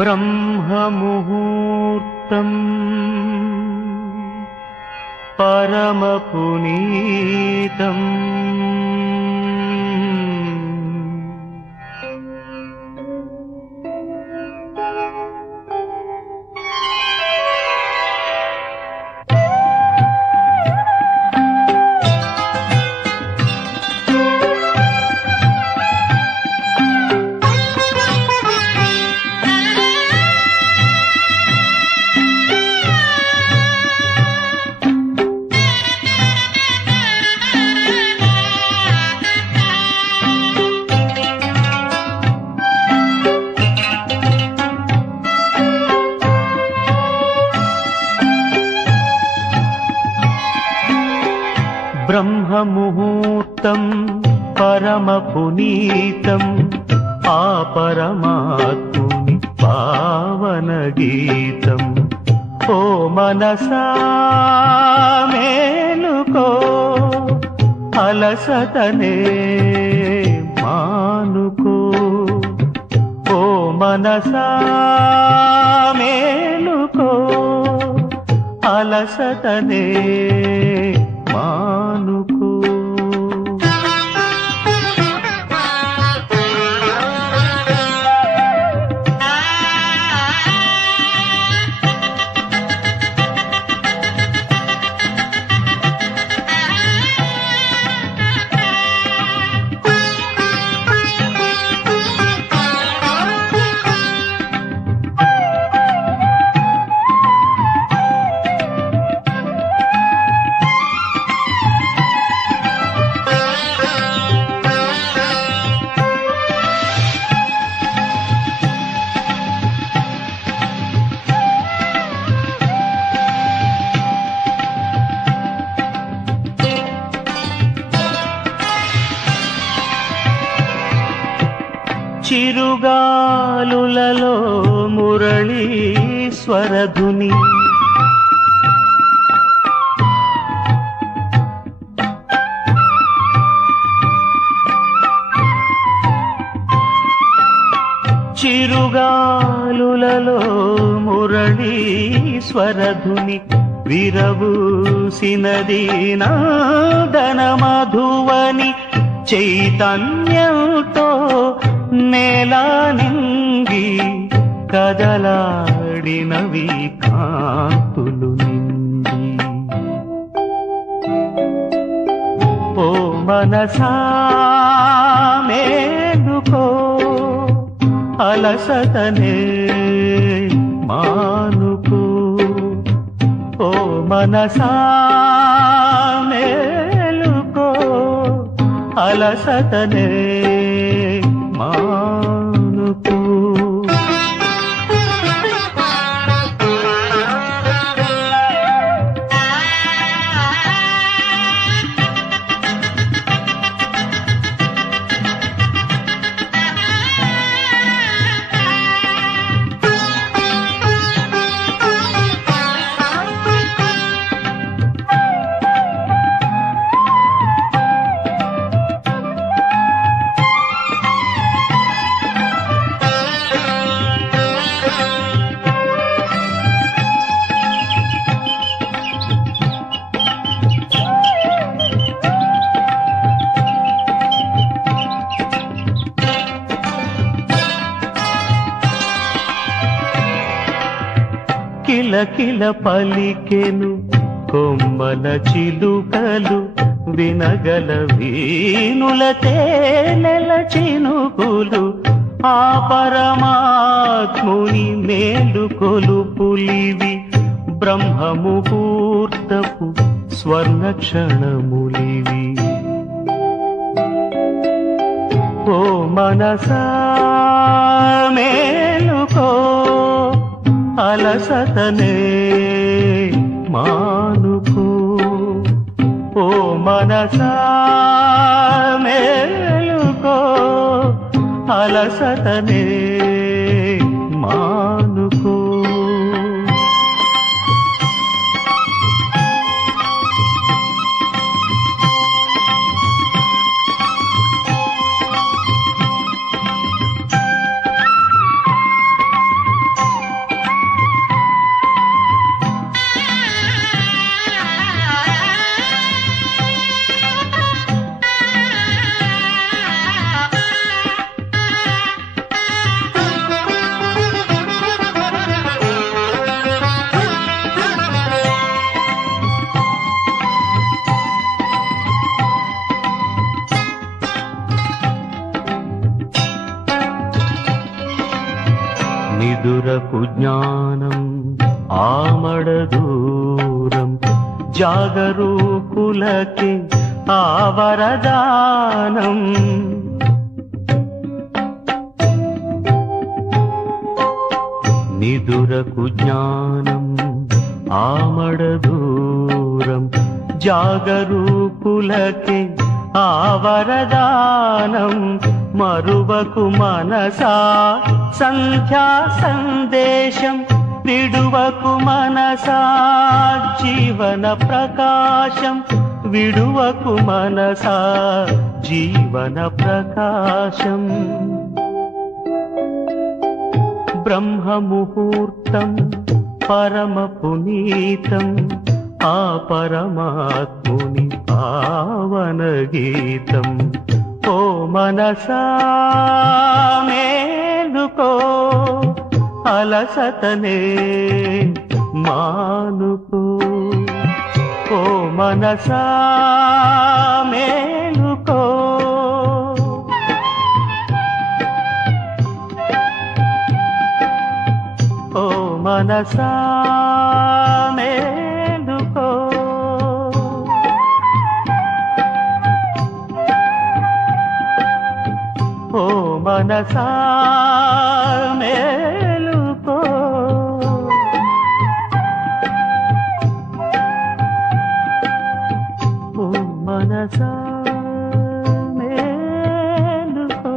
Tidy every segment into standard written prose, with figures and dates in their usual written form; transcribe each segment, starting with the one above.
బ్రహ్మముహూర్తం పరమపునీతం బ్రహ్మముహూర్తం పరమపునీతం ఆ పరమాత్ముని పావన గీతం. ఓ మనసా మేలుకో, అలసటనే మానుకో. ఓ మనసా మేలుకో, అలసటనే మానుకో. చిరుగాలులలో మురళీశ్వరధుని, చిరుగాలులలో మురళీశ్వరధుని విరబూసినది నాదన మధువని. చైతన్యంతో నేలా నింగి కదలాడినవి కాంతులు నిండి. ఓ మనసా మేలుకో, అలసటనే మానుకో. ఓ మనసా మేలుకో, అలసటనే మానుకో. కిలకిల పలికెను కొమ్మల చిలుకలు, వినగల వీణుల తేనెల చినుకులు. ఆ పరమాత్ముని మేలుకొలుపులివి, బ్రహ్మముహూర్తపు స్వర్ణక్షణములివి. ఓ మనసా మేలుకో, అలసటనే మానుకో. ఓ మనసా మేలుకో, అలసటనే మానుకో. నిదురకు జ్ఞానం ఆమడ దూరం జాగరూకులకి ఆ వరదానం నిదురకు జ్ఞానం ఆమడ దూరం జాగరూకులకి ఆ వరదానం మరువకు మనసా సంధ్యా సందేశం విడువకు మనసా జీవన ప్రకాశం విడువకు మనసా జీవన ప్రకాశం బ్రహ్మముహూర్తం పరమ పునీతం ఆ పరమాత్ముని పావన గీతం ఓ మనసా మేలుకో అలసటనే మానుకో ఓ మనసా మేలుకో ఓ మనసా మేలుకో ఓ మనసా మేలుకో ఓ మనసా మేలుకో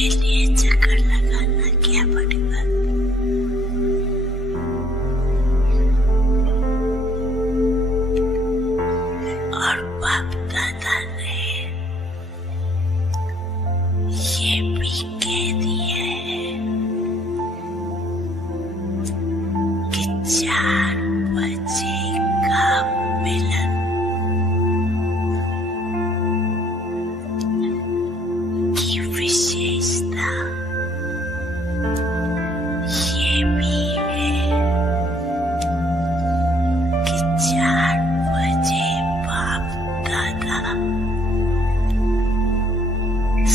के लिए चक्कर लगाना क्या बड़ी बात। और बाप दादा ने ये भी कह दिया है कि 4 बजे का मिलन की विशेषता ये भी है कि 4 बजे बाप दादा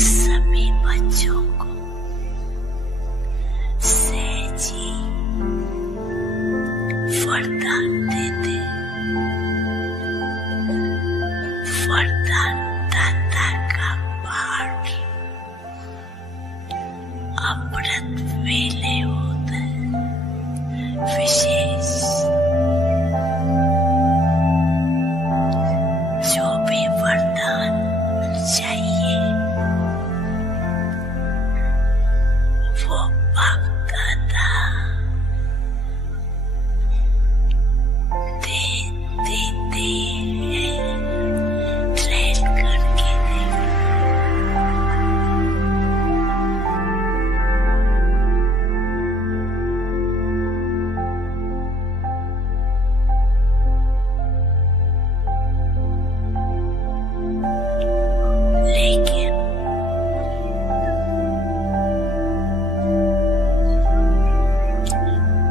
सभी बच्चों को सहजी वरदान देते। वरदान दाता का पाठ अमृत वेले होता है विशेष। जो भी वरदान चाहिए वो बाप दादा देते हैं। ट्रेन करके देते। लेकिन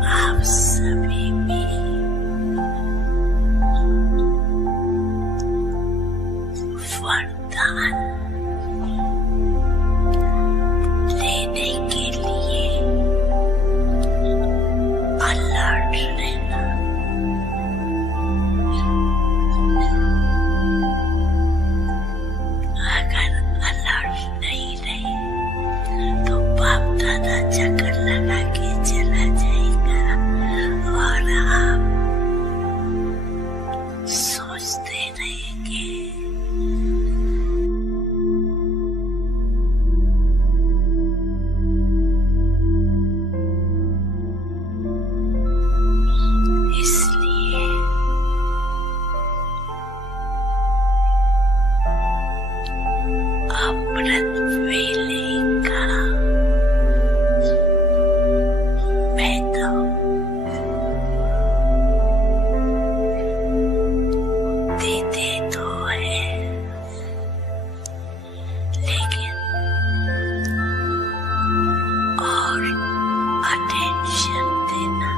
आप सभी भी वरदान लेने के लिए अलर्ट रहना। अगर अलर्ट नहीं रहे तो बाप दादा चक्कर लगा के चला जाएगा और आप सोचते रहेंगे। इसलिए अमृत वेले का महत्व देते तो है, लेकिन और अटेंशन देना।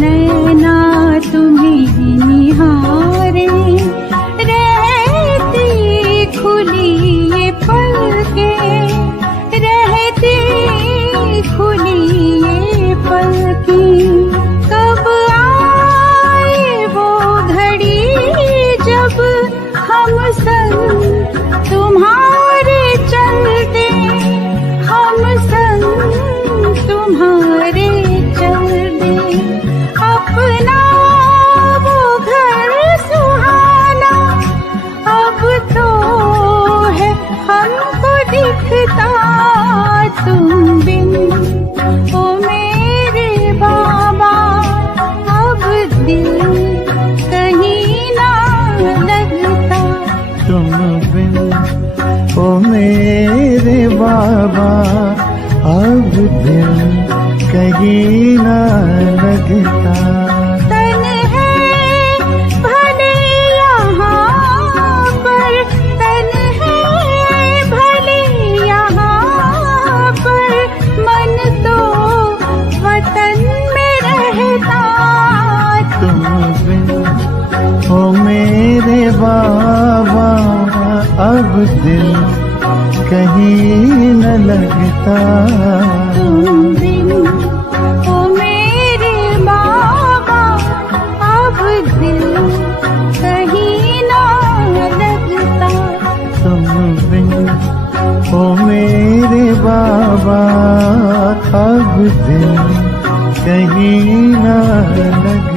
नैना तुम्हें ही निहारे, रहती खुली ये पलकें, रहती खुली ये पलकें। कब आए वो घड़ी जब हम संग तुम्हारे चलते, हम संग तुम्हारे चलते। अपना वो घर सुहाना अब तो है हमको दिखता, तुम बिन ओ मेरे बाबा अब दिल कहीं ना लगता। तुम बिन ओ मेरे बाबा अब दिल कहीं ना लगता। तन है भले यहाँ पर, तन है भले यहाँ पर, मन तो वतन में रहता। तुम बिन ओ मेरे बाबा अब दिल कहीं न लगता। तुम बिन ओ मेरे बाबा अब दिल कहीं ना लगता। तुम बिन ओ मेरे बाबा अब दिल कहीं न लगता।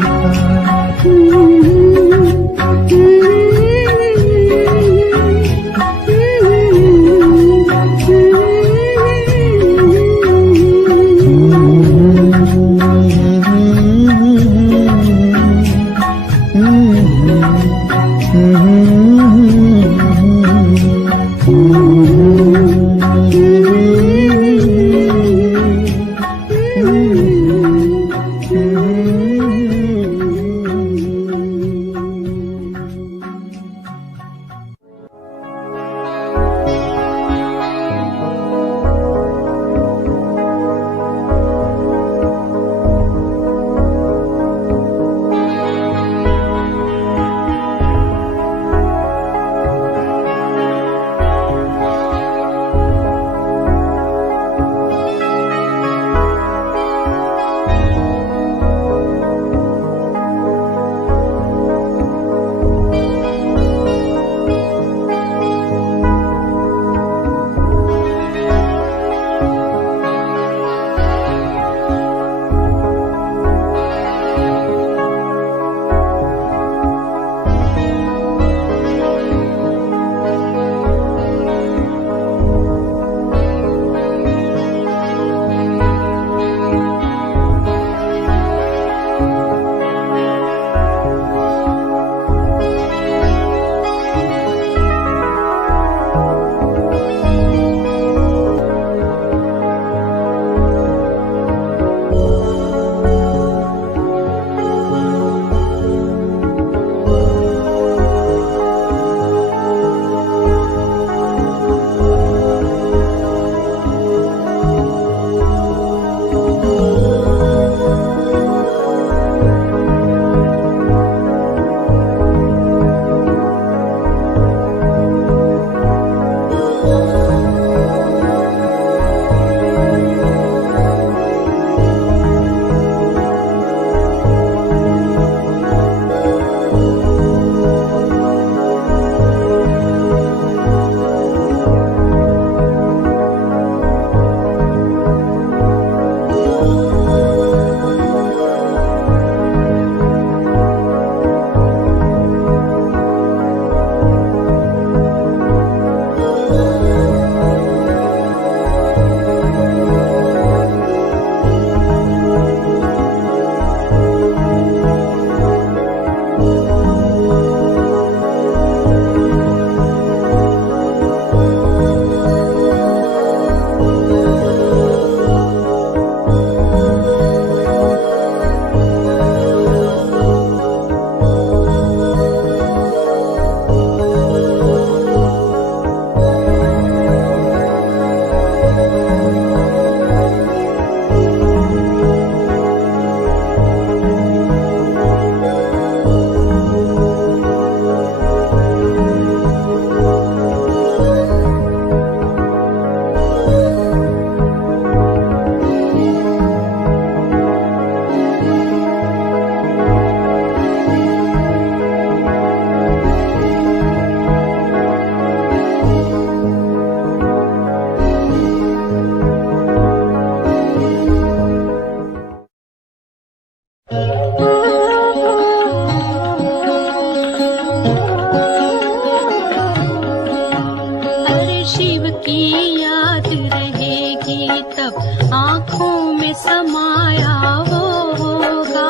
तब आँखों में समाया वो होगा।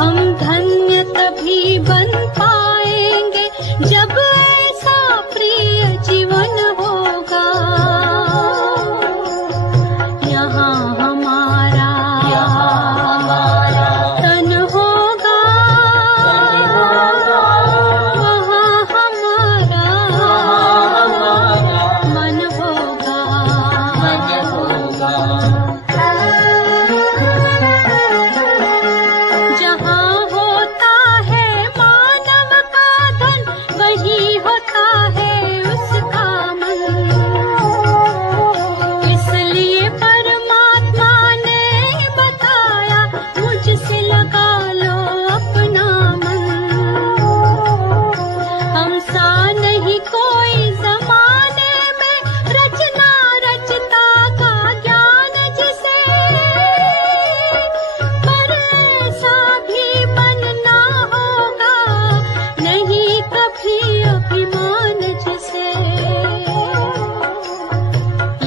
हम धन्य तभी बन पाएंगे जब ऐसा प्रिय जीवन होगा। यहाँ हमारा तन होगा, वहाँ हमारा मन होगा। जहाँ होता है मानव का धन, वही होता है उसका मन। इसलिए परमात्मा ने बताया, मुझसे लगा लो अपना मन। हम सा नहीं कोई जमाने में, रचना रचता का ज्ञान जिसे, पर ऐसा भी बनना होगा नहीं कभी अभिमान जिसे।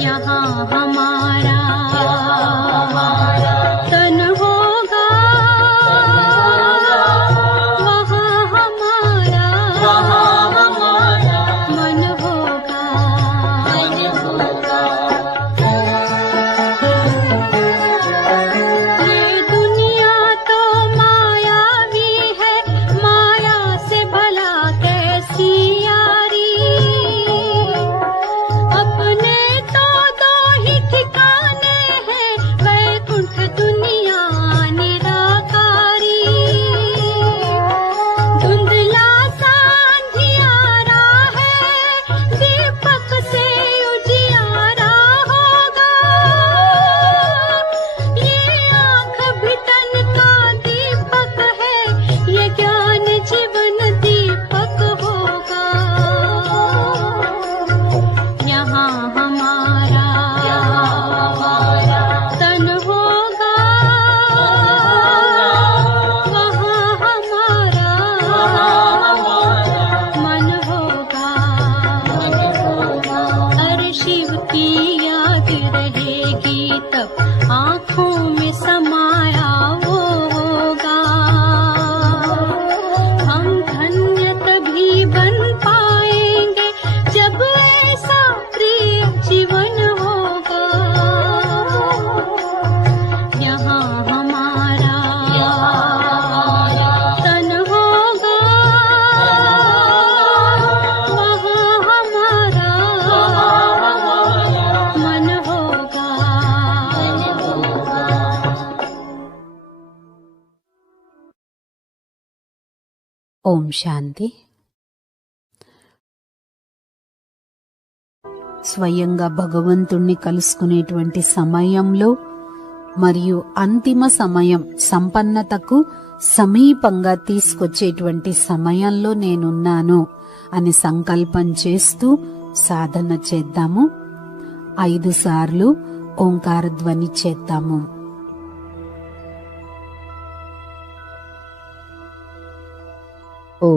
यहाँ हमारा तन होगा, वहाँ हमारा मन होगा। ये दुनिया तो मायावी है, माया से भला कैसी यारी। अपने तो दो ही ठिकाने हैं, वैकुंठ दुनिया निराकारी। धुंधला सा अंधियारा है, दीपक से उजियारा होगा। ये आँख भी तन का दीपक है, ये ज्ञान जीवन दीपक होगा। यहाँ हमारा तन होगा, वहाँ हमारा मन होगा। हर शिव की याद रहेगी तब आँखों में समाया वो होगा। हम धन्य तभी बन पाएंगे जब ऐसा प्रिय जीवन होगा। यहाँ हमारा तन होगा, वहाँ हमारा मन होगा। ఓం శాంతి. స్వయంగా భగవంతుణ్ణి కలుసుకునేటువంటి సమయంలో మరియు అంతిమ సమయం సంపన్నతకు సమీపంగా తీసుకొచ్చేటువంటి సమయంలో నేనున్నాను అని సంకల్పం చేస్తూ సాధన చేద్దాము. 5 సార్లు ఓంకార ధ్వని చేద్దాము. ఓ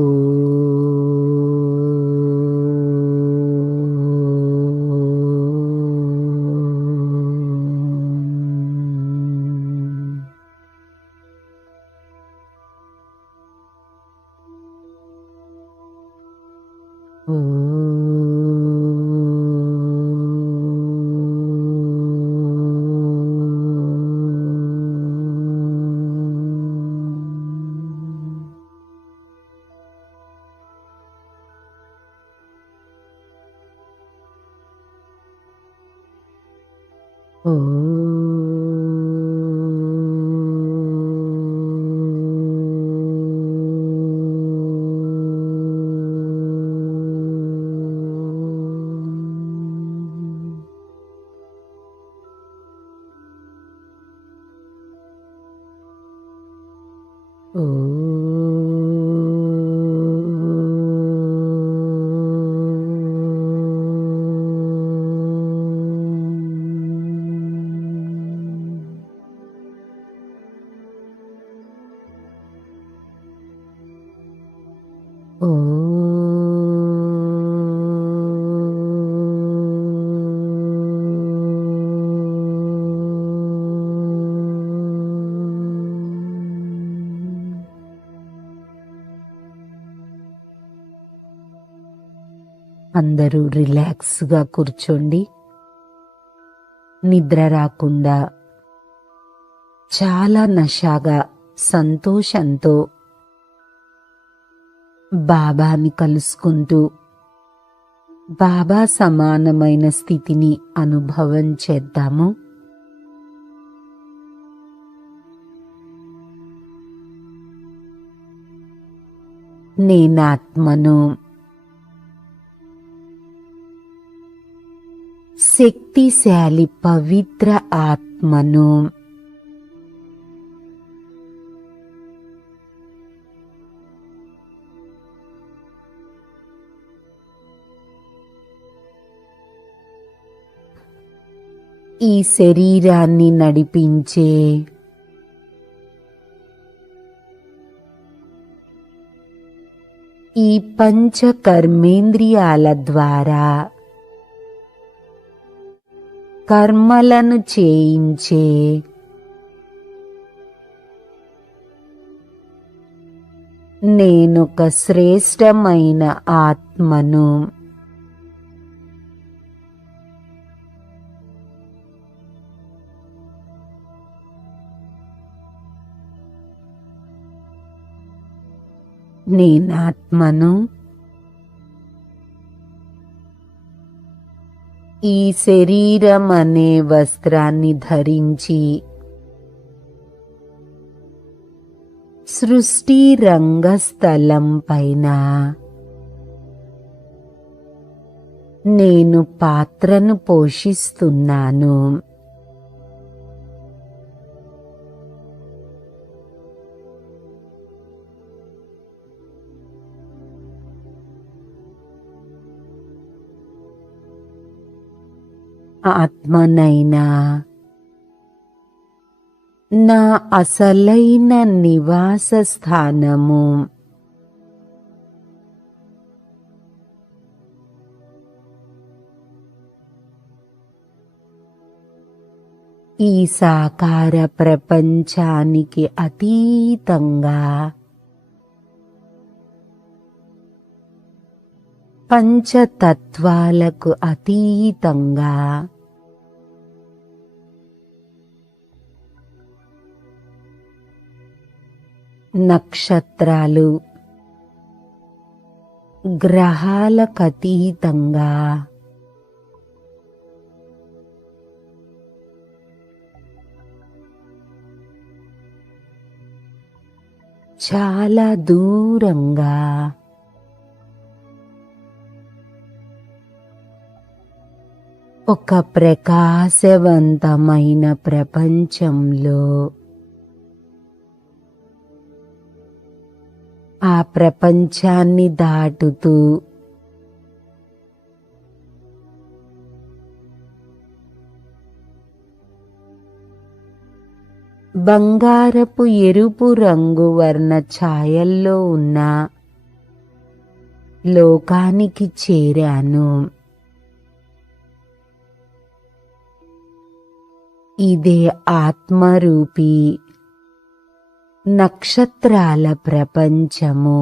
అందరూ రిలాక్స్గా కూర్చోండి. నిద్ర రాకుండా చాలా నషాగా సంతోషంతో బాబాని కలుసుకుంటూ బాబా సమానమైన స్థితిని అనుభవం చేద్దాము. నేనాత్మను, శక్తిశాలి పవిత్ర ఆత్మను. ఈ శరీరాన్ని నడిపించే ఈ పంచ కర్మేంద్రియాల ద్వారా కర్మలను చేయించే నేనొక శ్రేష్టమైన ఆత్మను. నేనాత్మను, ఈ శరీరం అనే వస్త్రాన్ని ధరించి సృష్టి రంగస్థలం పైన నేను పాత్రను పోషిస్తున్నాను. ఆత్మనైనా నా అసలైన నివాస స్థానము ఈ సాకార ప్రపంచానికి అతీతంగా పంచతత్వాలకు అతీతంగా నక్షత్రాలు గ్రహాలకు అతీతంగా చాలా దూరంగా ఒక ప్రకాశవంతమైన ప్రపంచంలో ఆ ప్రపంచాన్ని దాటుతూ బంగారపు ఎరుపు రంగు వర్ణ ఛాయల్లో ఉన్న లోకానికి చేరాను. ఇదే ఆత్మరూపీ నక్షత్రాల ప్రపంచము.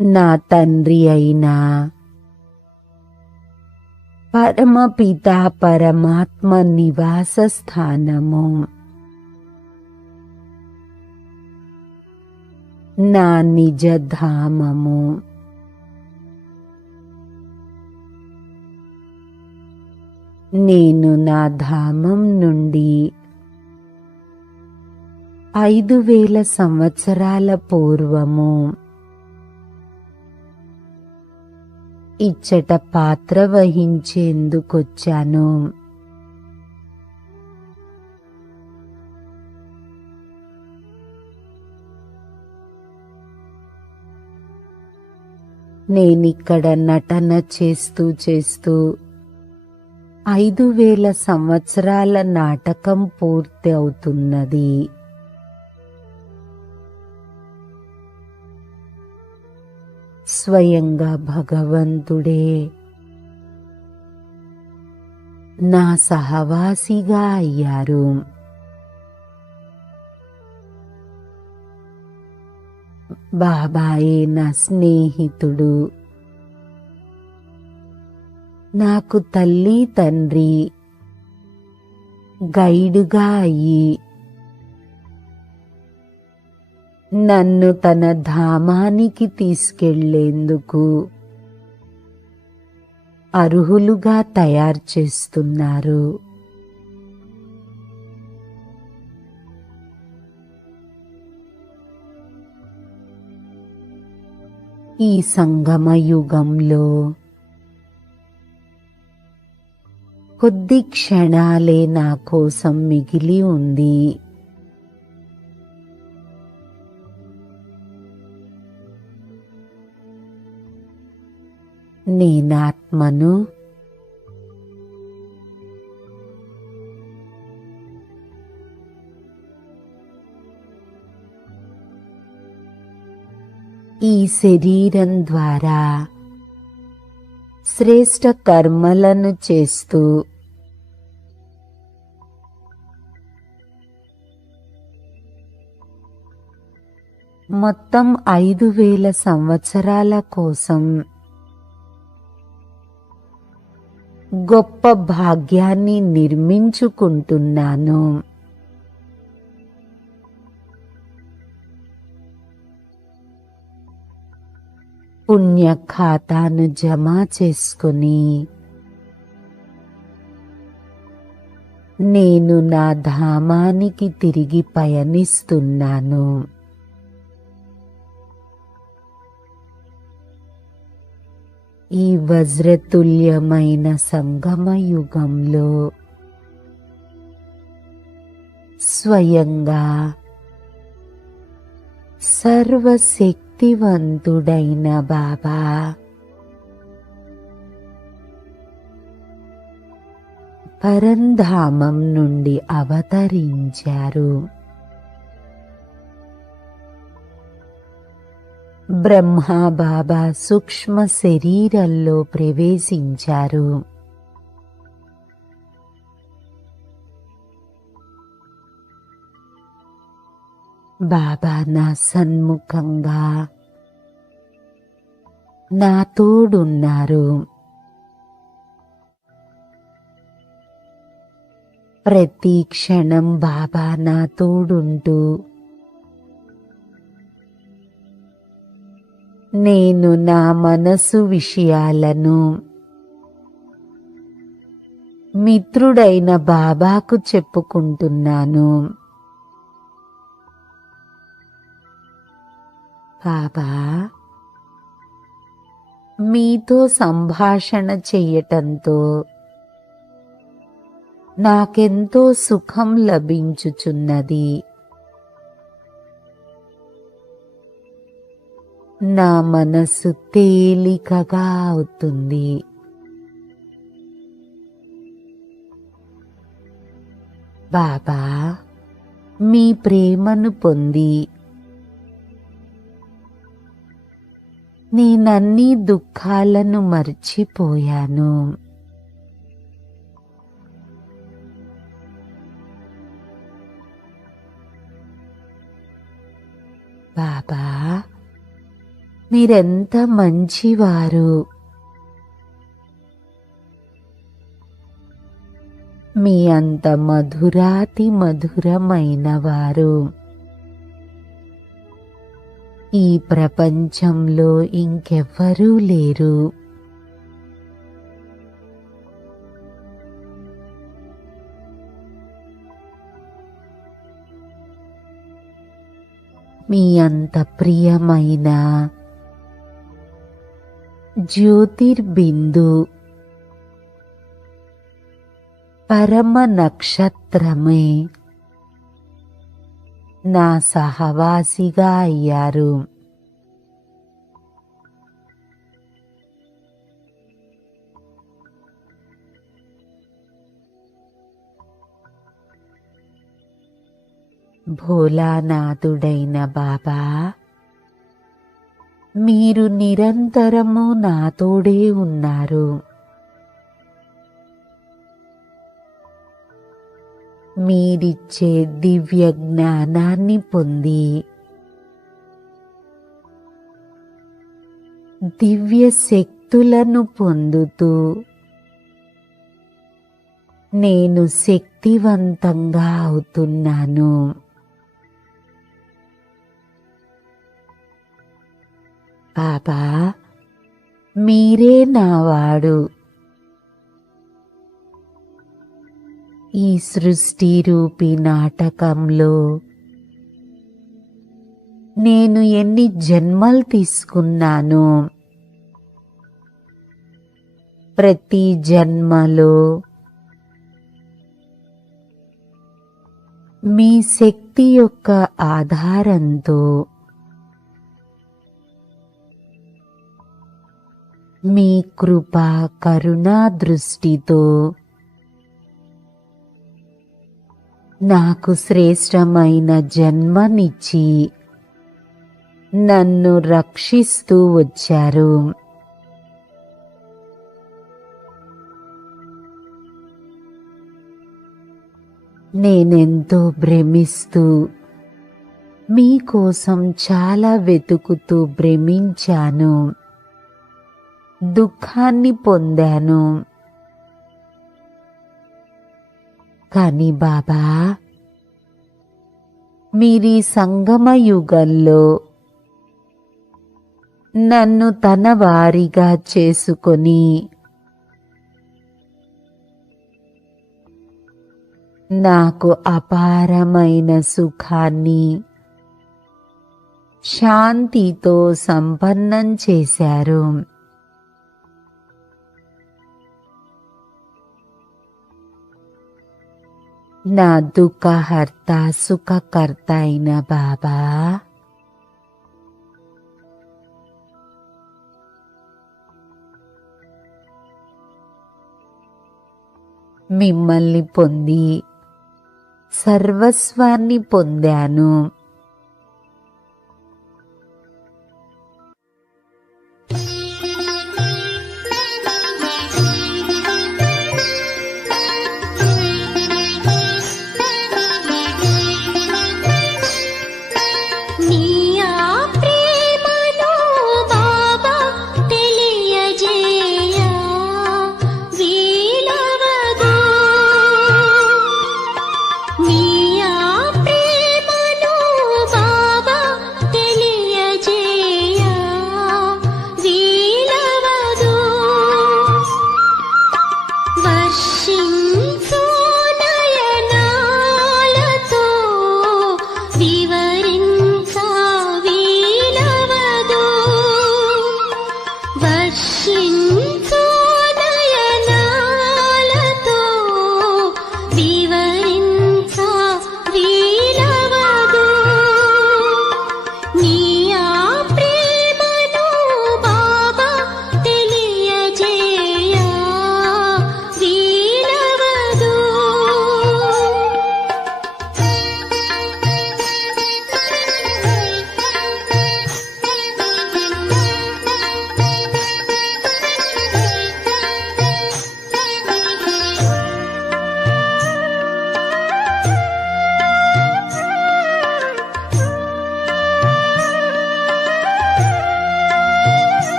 నా తండ్రి అయిన పరమపిత పరమాత్మ నివాస స్థానము, నా నిజధామము. నేను నా ధామం నుండి 5000 సంవత్సరాల పూర్వము ఇచ్చట పాత్ర వహించేందుకొచ్చాను. నేనిక్కడ నటన చేస్తూ 5000 సంవత్సరాల నాటకం పూర్తి అవుతున్నది. స్వయంగా భగవంతుడే నా సహవాసిగా అయ్యారు. బాబాయే నా స్నేహితుడు. నాకు తల్లి తండ్రి గైడుగా అయ్యి నన్ను తన ధామానికి తీసుకెళ్లేందుకు అర్హులుగా తయారు చేస్తున్నారు. ఈ సంగమ యుగంలో కొద్ది క్షణాలే నా కోసం మిగిలి ఉంది. నేనాత్మను. ఈ శరీరం ద్వారా శ్రేష్ఠ కర్మలను చేస్తూ మొత్తం 5000 సంవత్సరాల కోసం గొప్ప భాగ్యాన్ని నిర్మించుకుంటున్నాను. పుణ్య ఖాతాను జమ చేసుకుని నేను నా ధామానికి తిరిగి పయనిస్తున్నాను. ఈ వజ్రతుల్యమైన సంగమ యుగంలో స్వయంగా సర్వశక్తివంతుడైన బాబా పరంధామం నుండి అవతరించారు. బ్రహ్మా బాబా సూక్ష్మ శరీరంలో ప్రవేశించారు. బాబా నా సన్ముఖంగా నా తోడున్నారు. ప్రతి క్షణం బాబా నా తోడుంటూ నేను నా మనసు విషయాలను మిత్రుడైన బాబాకు చెప్పుకుంటున్నాను. బాబా, మీతో సంభాషణ చెయ్యటంతో నాకెంతో సుఖం లభించుచున్నది. నా మనసు తేలికగా అవుతుంది. బాబా, మీ ప్రేమను పొంది నేనన్ని దుఃఖాలను మర్చిపోయాను. బాబా, మీరెంత మంచివారు. మీ అంత మధురాతి మధురమైనవారు ఈ ప్రపంచంలో ఇంకెవ్వరూ లేరు. మీ అంత ప్రియమైన జ్యోతిర్బిందు పరమ నక్షత్రమే నా సహవాసిగా అయ్యారు. భోలానాథుడైన బాబా, మీరు నిరంతరము నాతోడే ఉన్నారు. మీరిచ్చే దివ్య జ్ఞానాన్ని పొంది దివ్య శక్తులను పొందుతూ నేను శక్తివంతంగా అవుతున్నాను. బాబా, మీరే నావాడు. ఈ సృష్టి రూపీ నాటకంలో నేను ఎన్ని జన్మలు తీసుకున్నాను. ప్రతి జన్మలో మీ శక్తి యొక్క ఆధారంతో మీ కృపా కరుణా దృష్టితో నాకు శ్రేష్టమైన జన్మనిచ్చి నన్ను రక్షిస్తూ వచ్చారు. నేనెంతో భ్రమిస్తూ మీకోసం చాలా వెతుకుతూ భ్రమించాను, దుఃఖాన్ని పొందాను. కానీ బాబా, మీరీ సంగమ యుగంలో నన్ను తన వారిగా చేసుకొని నాకు అపారమైన సుఖాన్ని శాంతితో సంపన్నం చేశారు. నా దుఃఖహర్త సుఖకర్త అయిన బాబా, మిమ్మల్ని పొంది సర్వస్వాన్ని పొందాను.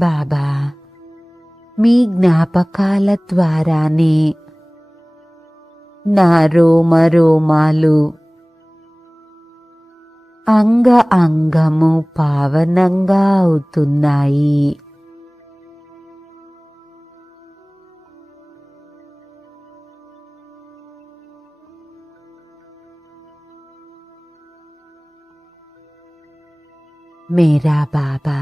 బాబా, మీ జ్ఞాపకాల ద్వారానే నా రోమ రోమాలు అంగ అంగము పావనంగా అవుతున్నాయి. మేరా బాబా,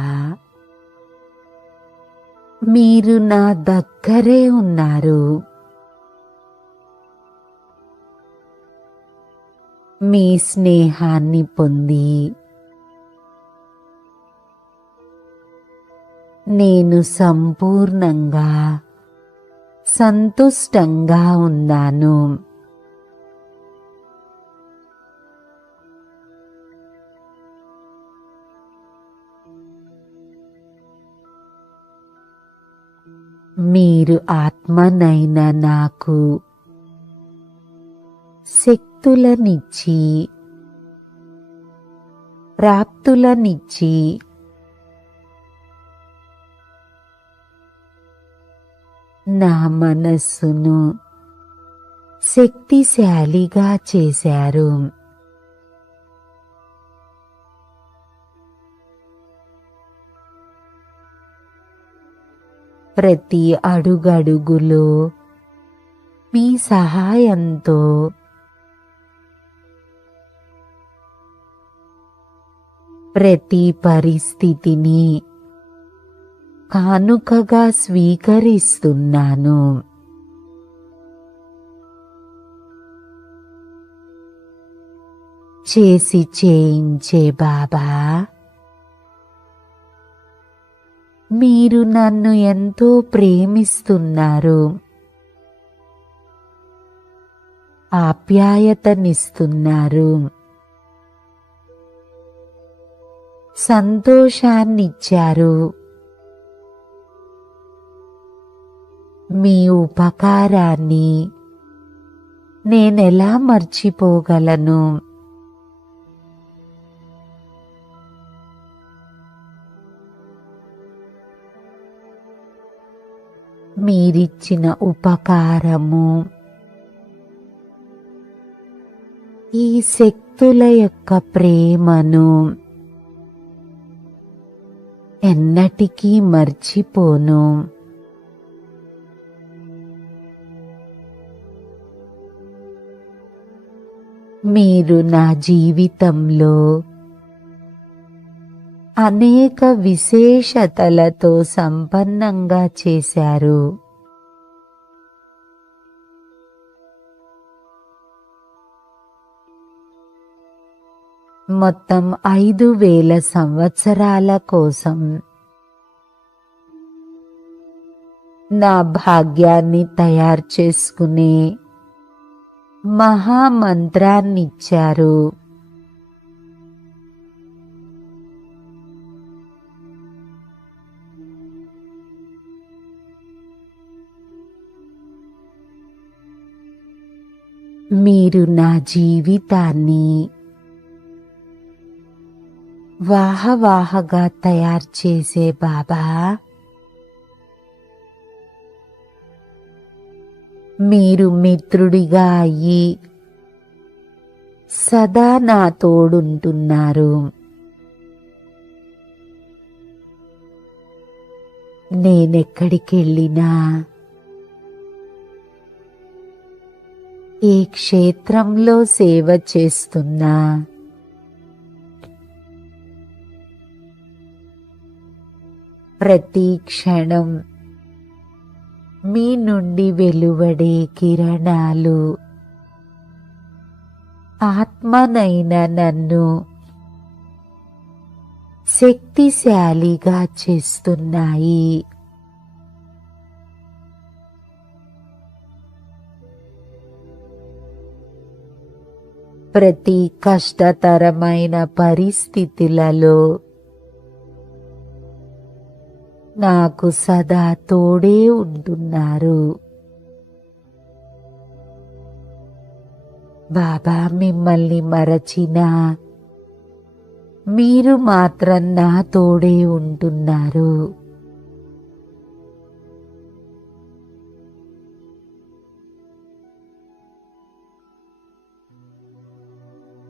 మీరు నా దగ్గరే ఉన్నారు. మీ స్నేహాన్ని పొంది నేను సంపూర్ణంగా సంతుష్టంగా ఉన్నాను. మీరు ఆత్మనైన నాకు శక్తులనిచ్చి ప్రాప్తులనిచ్చి నా మనస్సును శక్తిశాలిగా చేశారు. ప్రతి అడుగడుగులో మీ సహాయంతో ప్రతి పరిస్థితిని కానుకగా స్వీకరిస్తున్నాను. చేసి చేయించే బాబా, మీరు నన్ను ఎంతో ప్రేమిస్తున్నారు, ఆప్యాయతనిస్తున్నారు, సంతోషాన్నిచ్చారు. మీ ఉపకారాన్ని నేనెలా మర్చిపోగలను? మీరిచ్చిన ఉపకారము ఈ శక్తుల యొక్క ప్రేమను ఎన్నటికీ మర్చిపోను. మీరు నా జీవితంలో అనేక విశేషతలతో సంపన్నంగా చేశారు. మొత్తం 5000 సంవత్సరాల కోసం నా భాగ్యాన్ని తయారు చేసుకునే మహామంత్రాన్నిచ్చారు. మీరు నా జీవితాన్ని వాహవాహగా తయారు చేసే బాబా, మీరు మిత్రుడిగా అయ్యి సదా నా తోడుంటున్నారు. నేనెక్కడికెళ్ళినా, ఏ క్షేత్రంలో సేవ చేస్తున్నా ప్రతి క్షణం మీ నుండి వెలువడే కిరణాలు ఆత్మనైన నన్ను శక్తిశాలిగా చేస్తున్నాయి. ప్రతి కష్టతరమైన పరిస్థితులలో నాకు సదా తోడే ఉంటున్నారు. బాబా మిమ్మల్ని మరచినా మీరు మాత్రం నా తోడే ఉంటున్నారు.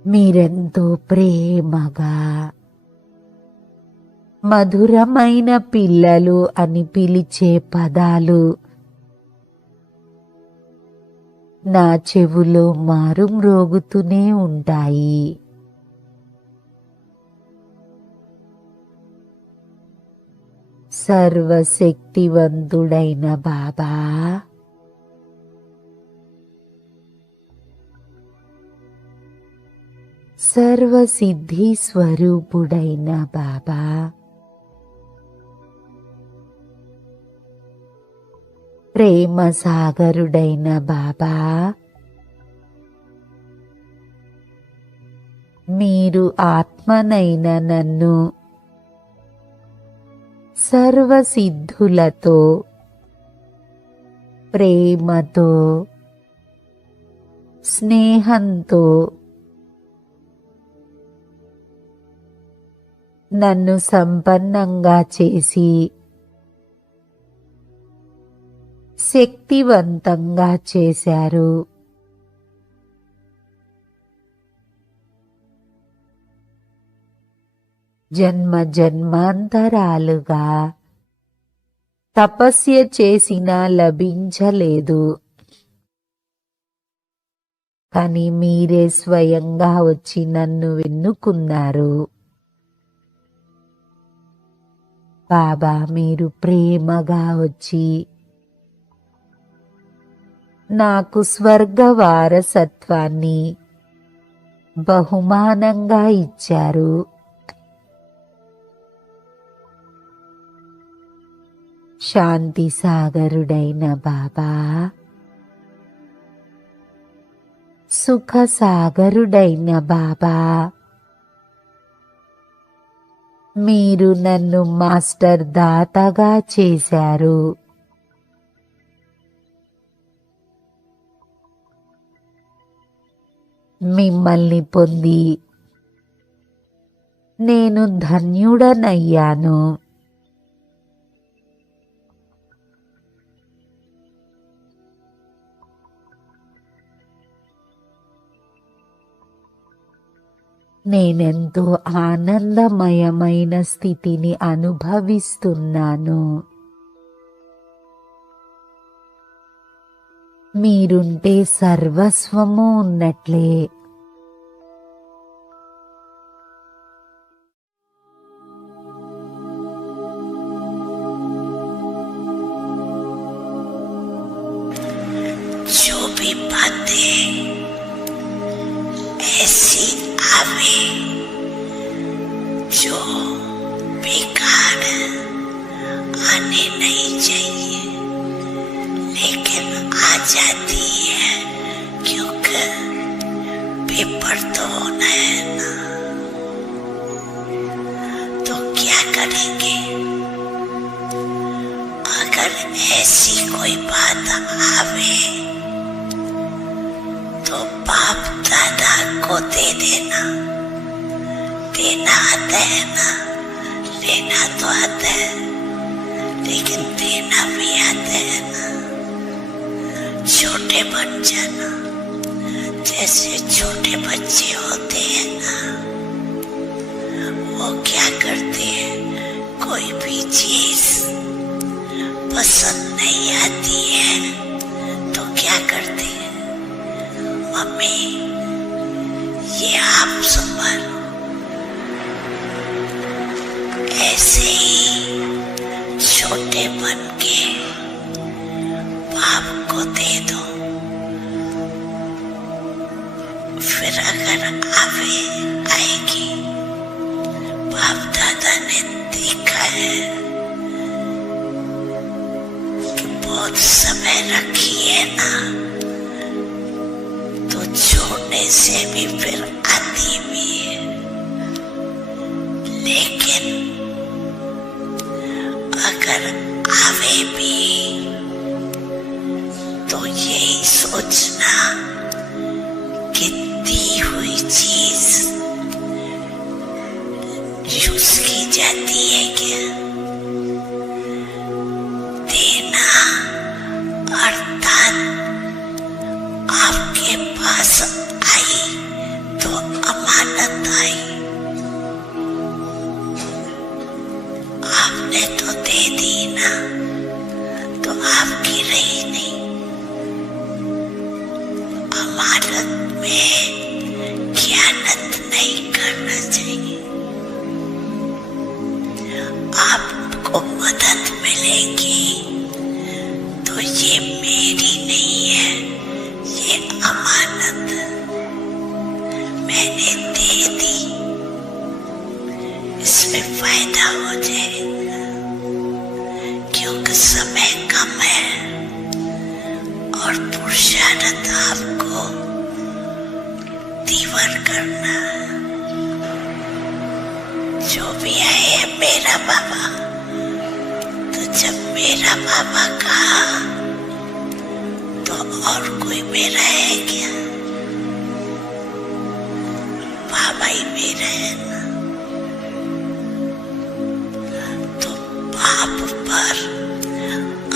మీరెంతో ప్రేమగా మధురమైన పిల్లలు అని పిలిచే పదాలు నా చెవులో మారుమ్రోగుతూనే ఉంటాయి. సర్వశక్తివంతుడైన బాబా, సర్వసిద్ధి స్వరూపుడైన బాబా, ప్రేమ సాగరుడైన బాబా, మీరు ఆత్మనైన నన్ను సర్వసిద్ధులతో ప్రేమతో స్నేహంతో నన్ను సంపన్నంగా చేసి శక్తివంతంగా చేశారు. జన్మ జన్మాంతరాలుగా తపస్య చేసినా లభించలేదు. కానీ మీరే స్వయంగా వచ్చి నన్ను వెన్నుకున్నారు. బాబా, మీరు ప్రేమగా వచ్చి నాకు స్వర్గ వారసత్వాన్ని బహుమానంగా ఇచ్చారు. శాంతి సాగరుడైన బాబా, సుఖ సాగరుడైన బాబా, మీరు నన్ను మాస్టర్ దాతగా చేశారు. మిమ్మల్ని పొంది నేను ధన్యుడనయ్యాను. నేనెంతో ఆనందమయమైన స్థితిని అనుభవిస్తున్నాను. మీరుంటే సర్వస్వము ఉన్నట్లే. जो भी बातें ऐसी आवे जो बेकार आने नहीं चाहिए, लेकिन आ जाती है क्योंकि पेपर तो होना है ना। तो क्या करेंगे अगर ऐसी कोई बात आवे तो बाप दादा को दे देना। देना आता है ना, लेना तो आता है, लेकिन देना भी आता है ना। छोटे बन जाना, जैसे छोटे बच्चे होते हैं ना, वो क्या करते हैं, कोई भी चीज पसंद नहीं आती है तो क्या करते हैं, मम्मी ये आप संभालो। ऐसे ही छोटे बन के बाप को दे दो। फिर अगर आएगी, बाप दादा ने देखा है कि बहुत समय रखी है ना, तो छोड़ने से भी फिर आती भी है। लेकिन अगर आवे भी तो यही सोचना कि दी हुई चीज यूज की जाती है क्या। देना अर्थात आपके पास आई तो और पुरुषार्थ आपको दीवान करना। जो भी है मेरा बाबा, तो जब मेरा बाबा कहा तो और कोई मेरा है क्या? बाबा ही मेरा है ना। तो बाप पर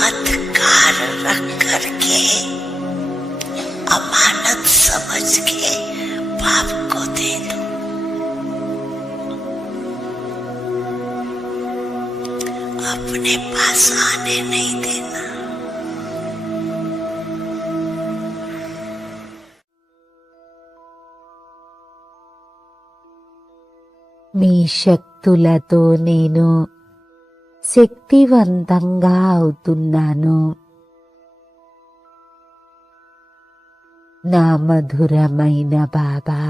अधिकार रख करके अमानत समझ के बाप को दे दो। अपने पास आने नहीं देना। మీ శక్తులతో నేను శక్తివంతంగా అవుతున్నాను. నా మధురమైన బాబా,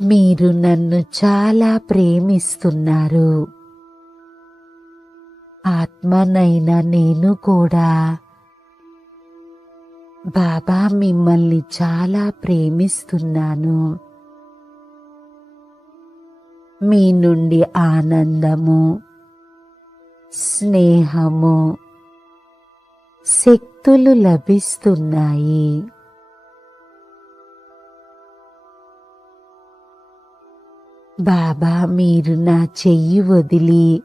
మీరు నన్ను చాలా ప్రేమిస్తున్నారు. ఆత్మనైన నేను కూడా బాబా మిమ్మల్ని చాలా ప్రేమిస్తున్నాను. మీ నుండి ఆనందము, స్నేహము, శక్తులు లభిస్తున్నాయి. బాబా మీరు నా చెయ్యి వదిలి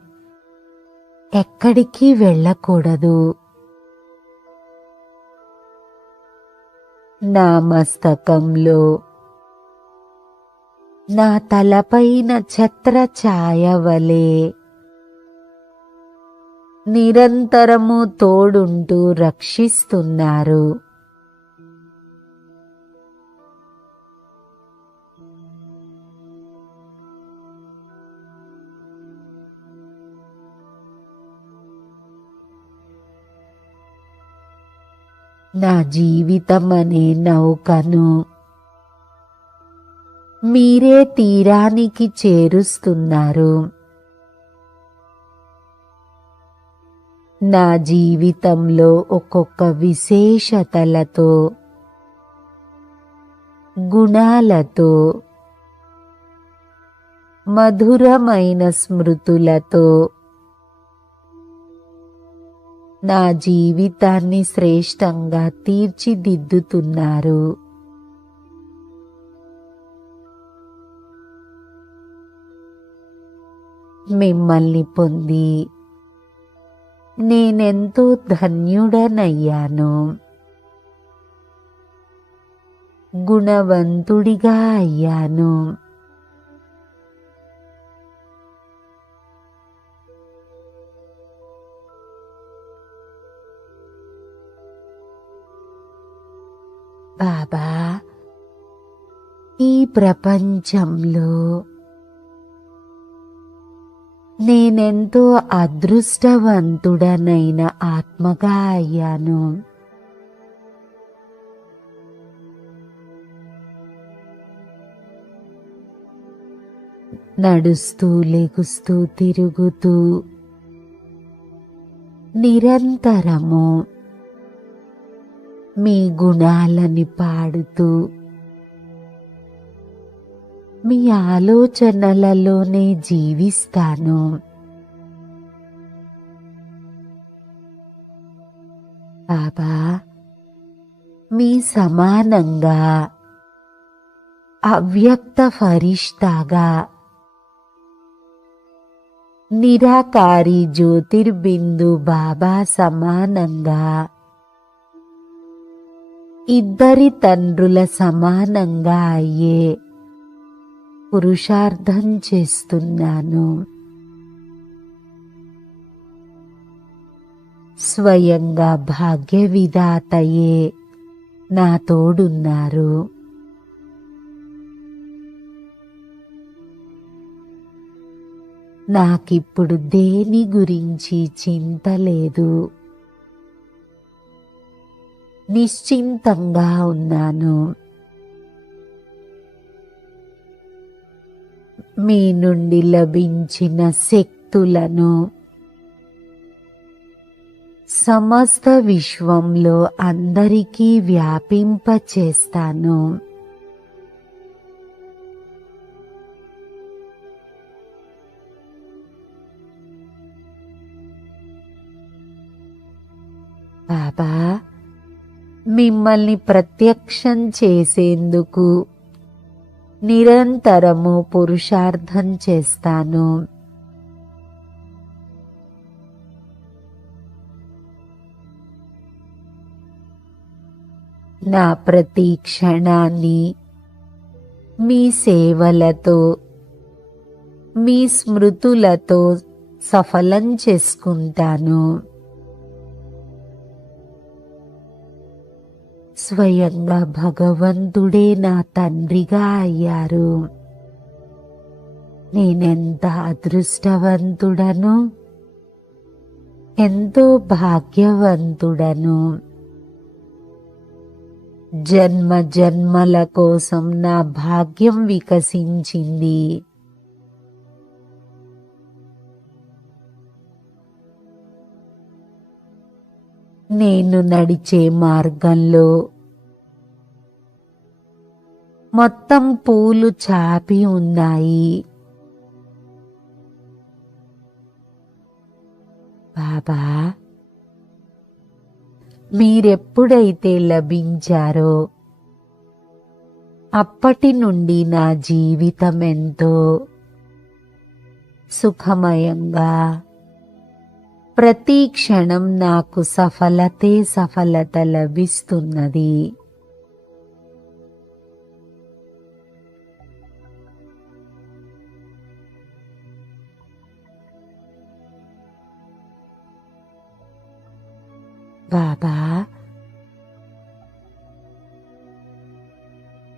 ఎక్కడికి వెళ్ళకూడదు. నా మస్తకంలో నా తలపైన ఛత్ర ఛాయ వలె నిరంతరము తోడుంటూ రక్షిస్తున్నారు. నా జీవితమనే నౌకను మీరే తీరానికి చేరుస్తున్నారు. నా జీవితంలో ఒక్కొక్క విశేషతలతో, గుణాలతో, మధురమైన స్మృతులతో నా జీవితాన్ని శ్రేష్టంగా తీర్చిదిద్దుతున్నారు. మిమ్మల్ని పొంది నేనెంతో ధన్యుడనయ్యాను. గుణవంతుడిగా అయ్యాను. బాబా, ఈ ప్రపంచంలో నేనెంతో అదృష్టవంతుడనైన ఆత్మగా అయ్యాను. నడుస్తూ, లెగుస్తూ, తిరుగుతూ నిరంతరము మీ గుణాలని పాడుతూ మీ ఆలోచనలలోనే జీవిస్తాను. బాబా, మీ సమానంగా అవ్యక్త ఫరిష్తాగా నిరాకారి జ్యోతిర్బిందు బాబా సమానంగా ఇద్దరి తండ్రుల సమానంగా అయ్యే పురుషార్థం చేస్తున్నాను. స్వయంగా భాగ్య విధాతయే నా తోడున్నారు. నాకిప్పుడు దేని గురించి చింత లేదు. నిశ్చింతంగా ఉన్నాను. మీ నుండి లభించిన శక్తి శక్తులను సమస్త విశ్వంలో అందరికీ వ్యాపింపచేస్తాను. బాబా, మిమ్మల్ని ప్రత్యక్షం చేసేందుకు నిరంతరము పురుషార్థం చేస్తాను. నా ప్రతి క్షణాన్ని మీ సేవలతో, మీ స్మృతులతో సఫలం చేసుకుంటాను. స్వయంగా భగవంతుడే నా తండ్రిగా అయ్యారు. నేనెంత అదృష్టవంతుడను, ఎంతో భాగ్యవంతుడను. జన్మ జన్మల కోసం నా భాగ్యం వికసించింది. నేను నడిచే మార్గంలో మొత్తం పూలు చాపి ఉన్నాయి. బాబా, మీరెప్పుడైతే లభించారో అప్పటి నుండి నా జీవితం ఎంతో సుఖమయంగా, ప్రతి క్షణం నాకు సఫలత లభిస్తున్నది. బాబా,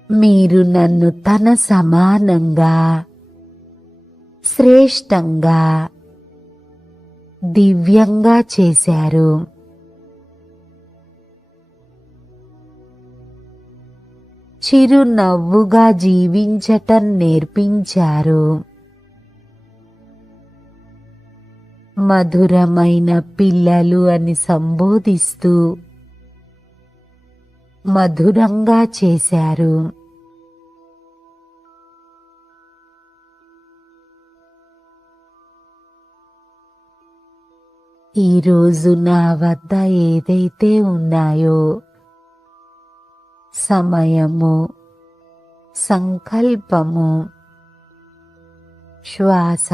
మీరు నన్ను తన సమానంగా, శ్రేష్టంగా, దివ్యంగా చేశారు. చిరునవ్వుగా జీవించటం నేర్పించారు. మధురమైన పిల్లలు అని సంబోధిస్తూ మధురంగా చేశారు. ఈరోజు నా వద్ద ఏదైతే ఉన్నాయో సమయము, సంకల్పము, శ్వాస,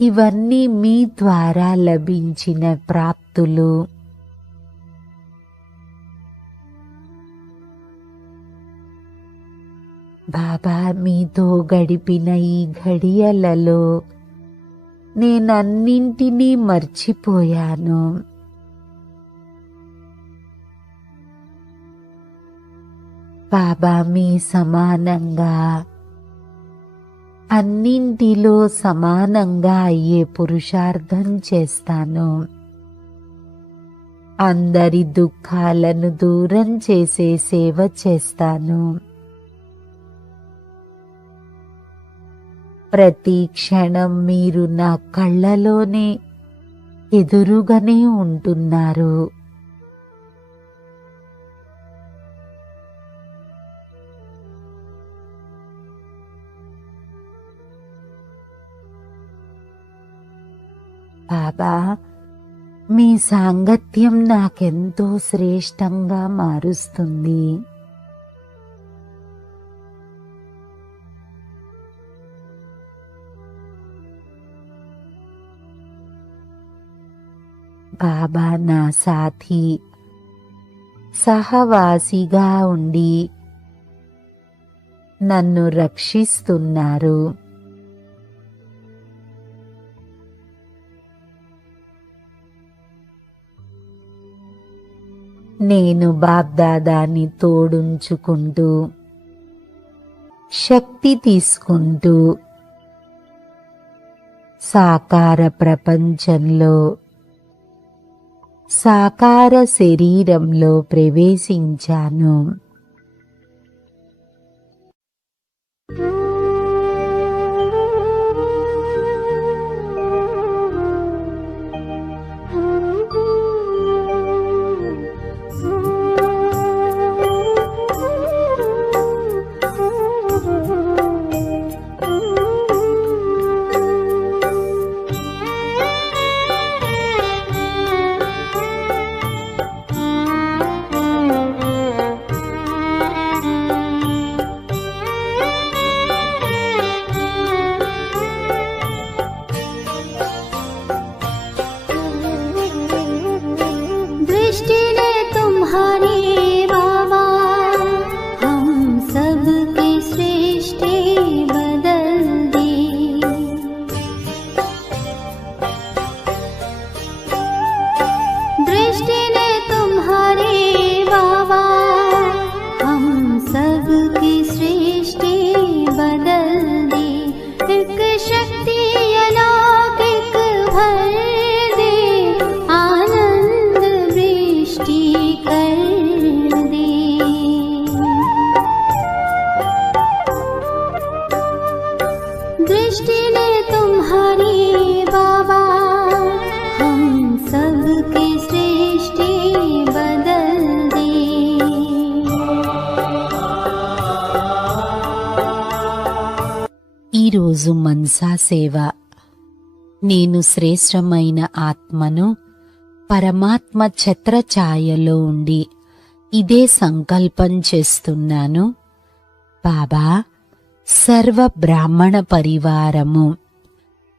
ఇవన్నీ మీ ద్వారా లభించిన ప్రాప్తులు. బాబా, మీతో గడిపిన ఈ ఘడియలలో నేనన్నింటినీ మర్చిపోయాను. బాబా, మీ సమానంగా, అన్నింటిలో సమానంగా అయ్యే పురుషార్థం చేస్తాను. అందరి దుఃఖాలను దూరం చేసే సేవ చేస్తాను. ప్రతి క్షణం మీరు నా కళ్ళలోనే, ఎదురుగానే ఉంటున్నారు. బాబా, మీ సాంగత్యం నాకెంతో శ్రేష్టంగా మారుస్తుంది. బాబా నా సాథీ, సహవాసిగా ఉండి నన్ను రక్షిస్తున్నారు. నేను బాబ్దాదాని తోడుంచుకుంటూ, శక్తి తీసుకుంటూ సాకార ప్రపంచంలో, సాకార శరీరంలో ప్రవేశించాను. ఈరోజు మనసా సేవ. నేను శ్రేష్టమైన ఆత్మను, పరమాత్మ ఛత్రఛాయలో ఉండి ఇదే సంకల్పం చేస్తున్నాను. బాబా, సర్వ బ్రాహ్మణ పరివారము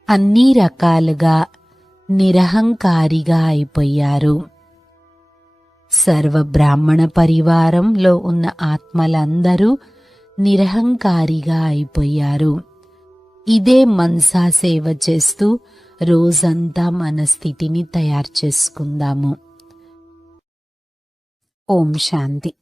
అన్ని రకాలుగా నిరహంకారిగా అయిపోయారు. సర్వ బ్రాహ్మణ పరివారంలో ఉన్న ఆత్మలందరూ నిరహంకారిగా అయిపోయారు. ఇదే మనసా సేవ చేస్తూ రోజంతా మన స్థితిని తయారు చేసుకుందాము. ఓం శాంతి.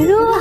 रूह